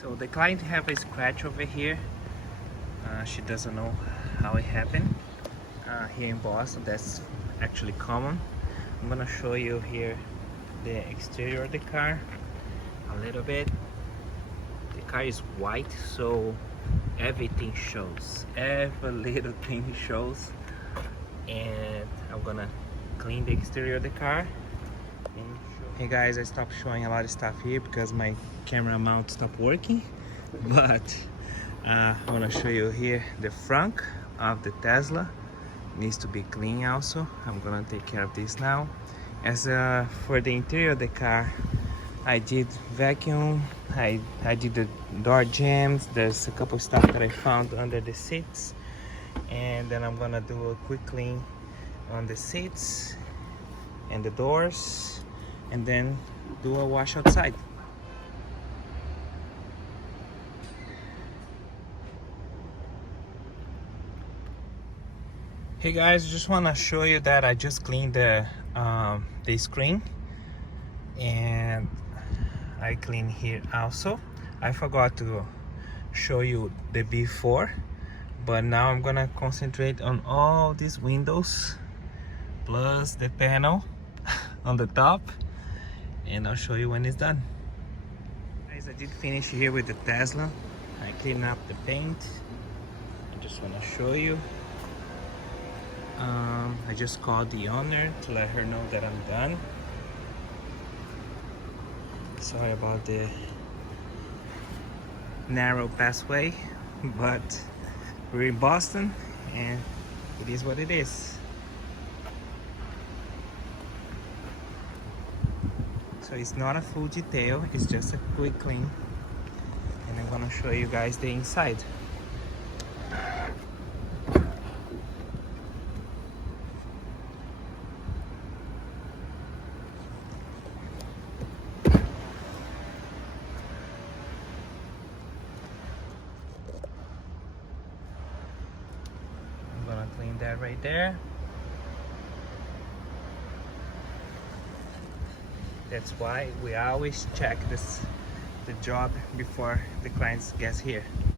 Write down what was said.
So the client have a scratch over here. She doesn't know how it happened. Here in Boston, that's actually common. I'm gonna show you here the exterior of the car a little bit. The car is white, so everything shows. Every little thing shows. And I'm gonna clean the exterior of the car. Hey guys, I stopped showing a lot of stuff here because my camera mount stopped working. But I want to show you here the front of the Tesla. Needs to be clean also. I'm gonna take care of this now. As for the interior of the car, I did vacuum. I did the door jams. There's a couple stuff that I found under the seats, and then I'm gonna do a quick clean on the seats and the doors, and then do a wash outside. Hey guys, just want to show you that I just cleaned the screen, and I cleaned here also. I forgot to show you the before, but now I'm gonna concentrate on all these windows plus the panel on the top, and I'll show you when it's done. Guys, I did finish here with the Tesla. I cleaned up the paint. I just want to show you. I just called the owner to let her know that I'm done. Sorry about the narrow pathway, but we're in Boston and it is what it is. So it's not a full detail, it's just a quick clean, and I'm gonna show you guys the inside. I'm gonna clean that right there. That's why we always check the job before the clients gets here.